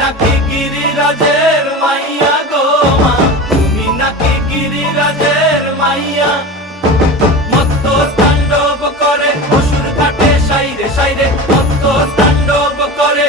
নাকি গিরিরাজের মাইয়া গো মা, তুমি নাকি গিরিরাজের মাইয়া। মত্ত তাণ্ডব করে অসুর ঘাটে সাইরে সাইরে, মত্ত তাণ্ডব করে